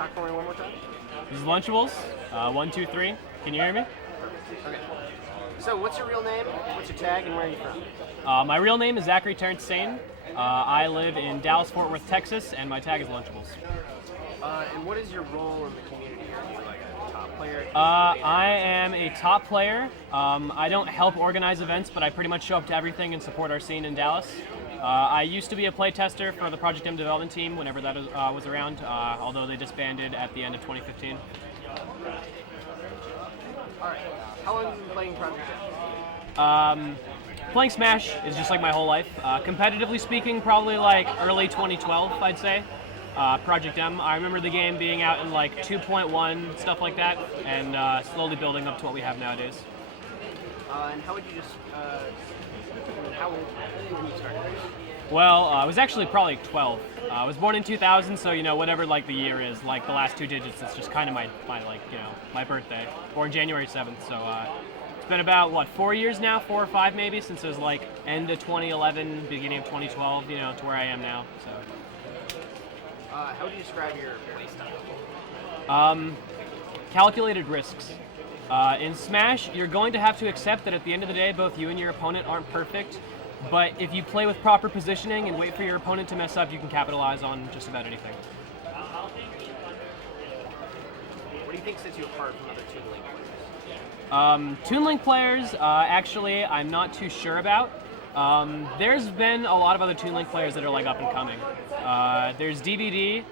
talk for me one more time? This is Lunchables. 1, 2, 3. Can you hear me? Okay. So, what's your real name? What's your tag, and where are you from? My real name is Zachary Terrence Sane. I live in Dallas, Fort Worth, Texas, and my tag is Lunchables. And what is your role in the community? Are you like a top player? I am a top player. I don't help organize events, but I pretty much show up to everything and support our scene in Dallas. I used to be a playtester for the Project M development team whenever that was around, although they disbanded at the end of 2015. Alright. How long have you been playing Project M? Playing Smash is just like my whole life. Competitively speaking, probably like early 2012, I'd say. Project M, I remember the game being out in like 2.1, stuff like that, and slowly building up to what we have nowadays. And how would you just, how old when you started? Well, I was actually probably 12. I was born in 2000, so you know whatever like the year is, like the last 2 digits, it's just kind of my like my birthday. Born January 7th, so it's been about what 4 years now, 4 or 5 maybe, since it was like end of 2011, beginning of 2012, to where I am now. So. How would you describe your playstyle? Calculated risks. In Smash, you're going to have to accept that at the end of the day, both you and your opponent aren't perfect. But if you play with proper positioning and wait for your opponent to mess up, you can capitalize on just about anything. What do you think sets you apart from other Toon Link players? Toon Link players, actually, I'm not too sure about. There's been a lot of other Toon Link players that are like up and coming. There's DVD,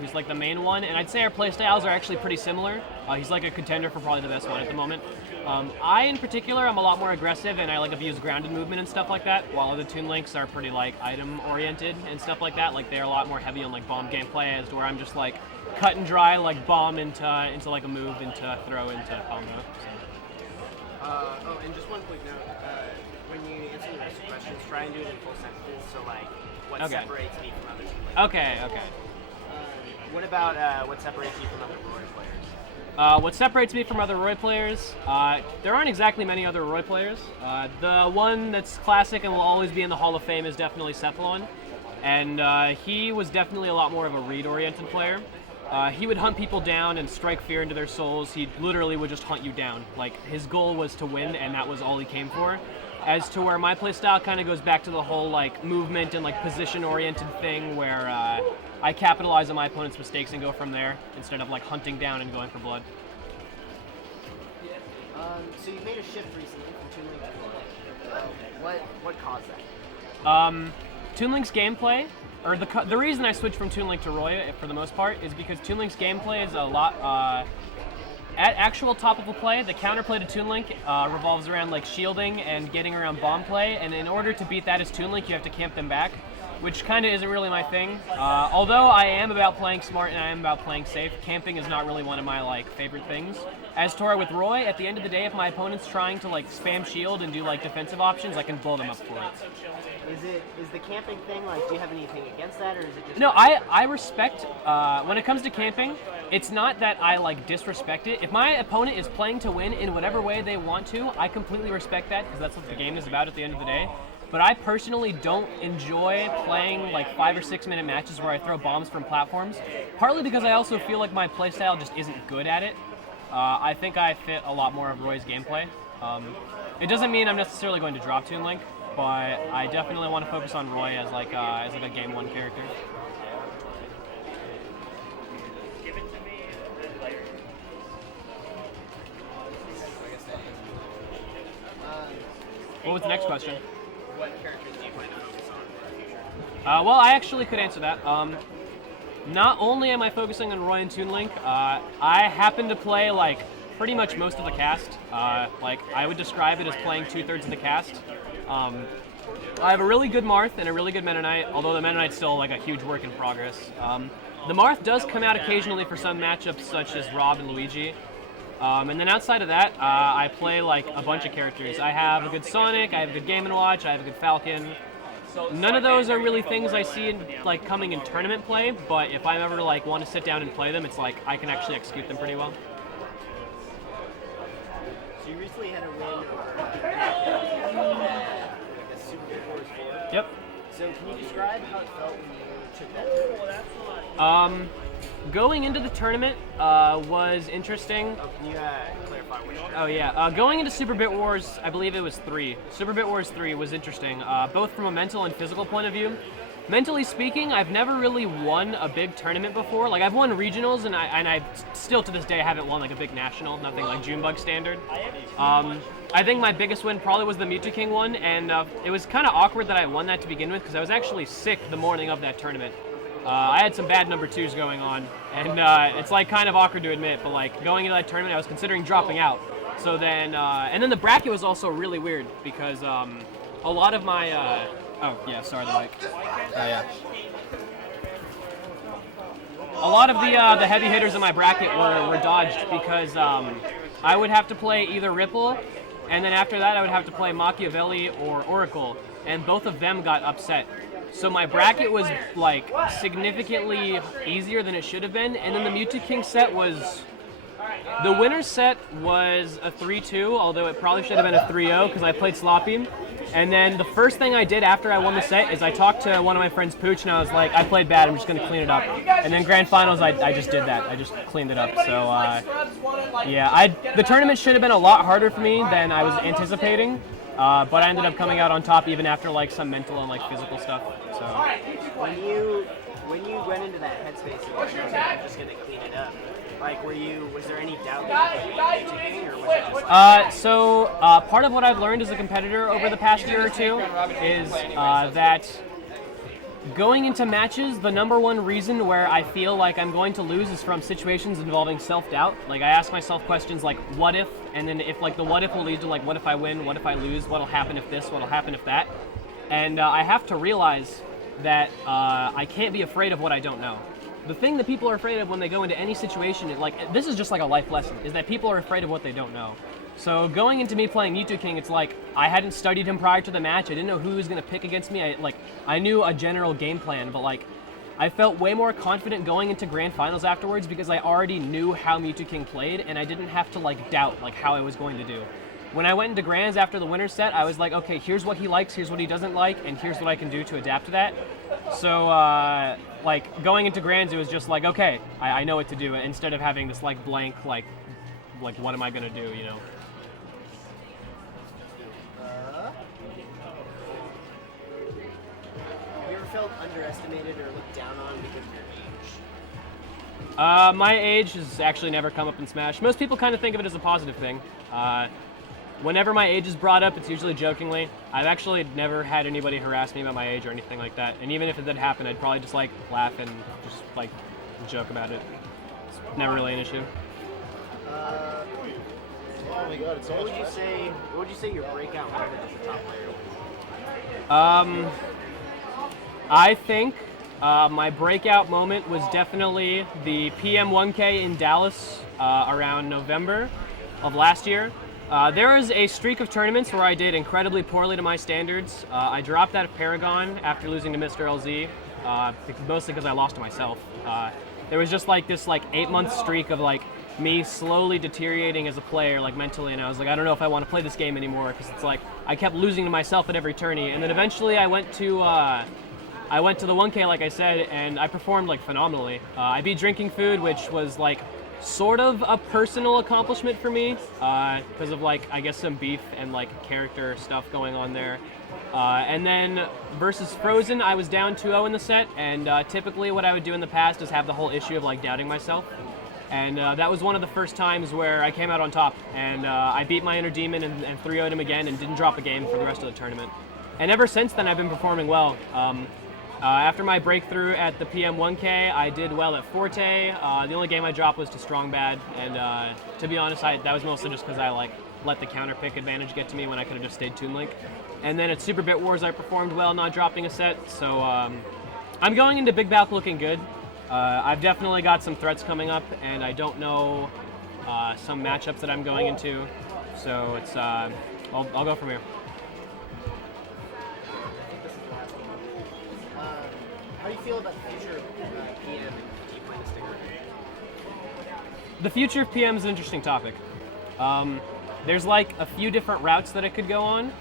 who's like the main one, and I'd say our playstyles are actually pretty similar. He's like a contender for probably the best one at the moment. I, in particular, I'm a lot more aggressive, and I like abuse grounded movement and stuff like that, while other Toon Links are pretty like item-oriented and stuff like that. Like they're a lot more heavy on like bomb gameplay, as to where I'm just like cut and dry, like bomb into like a move, into throw, into combo. So. And just one quick note. When you answer the rest of the questions, try and do it in full sentences. So like, what separates me from other Toon Links? Okay. What about what separates you from other Roy players? What separates me from other Roy players, there aren't exactly many other Roy players. The one that's classic and will always be in the Hall of Fame is definitely Cephalon, and he was definitely a lot more of a read-oriented player. He would hunt people down and strike fear into their souls. He literally would just hunt you down. Like, his goal was to win, and that was all he came for. As to where my playstyle kind of goes back to the whole like movement and like position-oriented thing, where I capitalize on my opponent's mistakes and go from there instead of like hunting down and going for blood. So you made a shift recently from Toon Link to Roy. What caused that? Toon Link's gameplay, or the reason I switched from Toon Link to Roy for the most part is because Toon Link's gameplay is a lot. At actual top of a play, the counterplay to Toon Link revolves around like shielding and getting around bomb play, and in order to beat that as Toon Link, you have to camp them back, which kind of isn't really my thing. Although I am about playing smart and I am about playing safe, camping is not really one of my like favorite things. As to where with Roy, at the end of the day, if my opponent's trying to like spam shield and do like defensive options, I can blow them up for it. Is the camping thing like? Do you have anything against that, or is it just? No, I respect. When it comes to camping, it's not that I like disrespect it. If my opponent is playing to win in whatever way they want to, I completely respect that because that's what the game is about at the end of the day. But I personally don't enjoy playing like 5 or 6 minute matches where I throw bombs from platforms. Partly because I also feel like my playstyle just isn't good at it. I think I fit a lot more of Roy's gameplay. It doesn't mean I'm necessarily going to drop Toon Link, but I definitely want to focus on Roy as like a game 1 character. What was the next question? What characters do you plan to focus on in the future? Well, I actually could answer that. Not only am I focusing on Roy and Toon Link, I happen to play like pretty much most of the cast. Like I would describe it as playing 2/3 of the cast. I have a really good Marth and a really good Meta Knight, although the Meta Knight's still like a huge work in progress. The Marth does come out occasionally for some matchups such as Rob and Luigi. And then outside of that, I play like a bunch of characters. I have a good Sonic, I have a good Game & Watch, I have a good Falcon. None of those are really things I see in, like coming in tournament play, but if I ever like want to sit down and play them, it's like I can actually execute them pretty well. So you recently had a win over Super Big Wars 4. Yep. So can you describe how it felt when you took that? Going into the tournament was interesting. Oh, can you clarify which? Oh yeah, going into Super Bit Wars, I believe it was 3. Super Bit Wars 3 was interesting, both from a mental and physical point of view. Mentally speaking, I've never really won a big tournament before. Like I've won regionals, and I still to this day haven't won like a big national, nothing like Junebug standard. I think my biggest win probably was the Mewtwo King one, and it was kind of awkward that I won that to begin with because I was actually sick the morning of that tournament. I had some bad number 2s going on, and it's like kind of awkward to admit, but like going into that tournament, I was considering dropping out. So then, and then the bracket was also really weird because a lot of my oh yeah, sorry the mic. Oh yeah. A lot of the heavy hitters in my bracket were dodged because I would have to play either Ripple, and then after that I would have to play Machiavelli or Oracle, and both of them got upset. So my bracket was like significantly easier than it should have been, and then the Mewtwo King set was... The winner's set was a 3-2, although it probably should have been a 3-0 because I played sloppy. And then the first thing I did after I won the set is I talked to one of my friends, Pooch, and I was like, I played bad, I'm just going to clean it up. And then Grand Finals, I just did that. I just cleaned it up. So, yeah, the tournament should have been a lot harder for me than I was anticipating. But I ended up coming out on top even after like some mental and like physical stuff. So when you went into that headspace and I'm just gonna clean it up, like was there any doubt that you were taking, or was it just part of what I've learned as a competitor over the past year or two is that going into matches, the number one reason where I feel like I'm going to lose is from situations involving self-doubt. Like I ask myself questions like, what if? And then if like the what if will lead to like, what if I win? What if I lose? What'll happen if this? What'll happen if that? And I have to realize that I can't be afraid of what I don't know. The thing that people are afraid of when they go into any situation, like this is just like a life lesson, is that people are afraid of what they don't know. So going into me playing Mewtwo King, it's like I hadn't studied him prior to the match. I didn't know who he was going to pick against me. I knew a general game plan, but like I felt way more confident going into Grand Finals afterwards because I already knew how Mewtwo King played, and I didn't have to like doubt like how I was going to do. When I went into Grands after the winner's set, I was like, okay, here's what he likes, here's what he doesn't like, and here's what I can do to adapt to that. So, like, going into Grands, it was just like, okay, I know what to do, instead of having this, like, blank, like what am I going to do, you know? Have you ever felt underestimated or looked down on because of your age? My age has actually never come up in Smash. Most people kind of think of it as a positive thing. Whenever my age is brought up, it's usually jokingly. I've actually never had anybody harass me about my age or anything like that. And even if it did happen, I'd probably just like laugh and just like joke about it. It's never really an issue. Oh my God! What would you say your breakout moment as a top player was? I think my breakout moment was definitely the PM1K in Dallas around November of last year. There was a streak of tournaments where I did incredibly poorly to my standards. I dropped out of Paragon after losing to Mr. LZ, mostly because I lost to myself. There was just like this 8-month streak of like me slowly deteriorating as a player, like mentally, and I was like, I don't know if I want to play this game anymore because it's like I kept losing to myself at every tourney. And then eventually I went to the 1K, like I said, and I performed like phenomenally. I beat Drinking Food, which was like sort of a personal accomplishment for me because of like I guess some beef and like character stuff going on there. And then versus Frozen, I was down 2-0 in the set, and typically what I would do in the past is have the whole issue of like doubting myself. And that was one of the first times where I came out on top, and I beat my inner demon and 3-0'd him again and didn't drop a game for the rest of the tournament. And ever since then, I've been performing well. After my breakthrough at the PM1K, I did well at Forte. The only game I dropped was to Strong Bad, and to be honest, that was mostly just because I like let the counter pick advantage get to me when I could have just stayed Toon Link. And then at Super Bit Wars, I performed well, not dropping a set. So I'm going into Big Bath looking good. I've definitely got some threats coming up, and I don't know some matchups that I'm going into. So it's I'll go from here. How do you feel about the future of PM, and do you plan to stick with it? The future of PM is an interesting topic. There's like a few different routes that it could go on.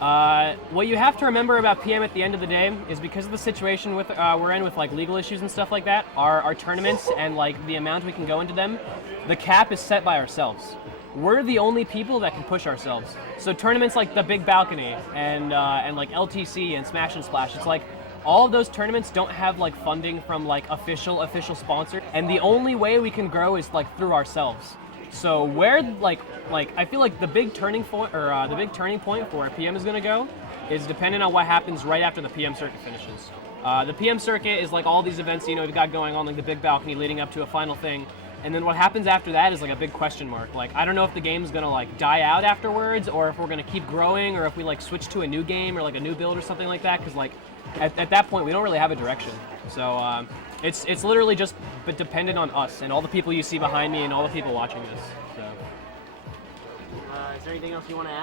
What you have to remember about PM at the end of the day is because of the situation we're in with like legal issues and stuff like that, our tournaments and like the amount we can go into them, the cap is set by ourselves. We're the only people that can push ourselves. So tournaments like the Big Balcony and like LTC and Smash and Splash, it's like all of those tournaments don't have like funding from like official sponsors, and the only way we can grow is like through ourselves. So where like I feel like the big turning point for where PM is going to go is dependent on what happens right after the PM circuit finishes. The PM circuit is like all these events we've got going on, like the Big Balcony leading up to a final thing, and then what happens after that is like a big question mark. Like I don't know if the game's going to like die out afterwards, or if we're going to keep growing, or if we like switch to a new game or like a new build or something like that. Because like at that point we don't really have a direction. So it's literally just dependent on us and all the people you see behind me and all the people watching this. So. Is there anything else you want to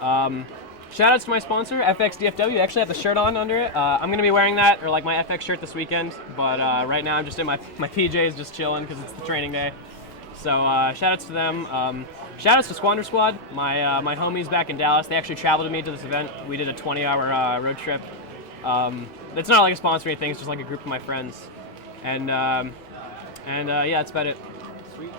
add? Shout outs to my sponsor, FXDFW. I actually have the shirt on under it. I'm going to be wearing that, or like my FX shirt this weekend, but right now I'm just in my PJs just chilling because it's the training day. So shout outs to them. Shout outs to Squander Squad, my homies back in Dallas. They actually traveled with me to this event. We did a 20-hour road trip. It's not like a sponsor or anything, it's just like a group of my friends. And yeah, that's about it. Sweet.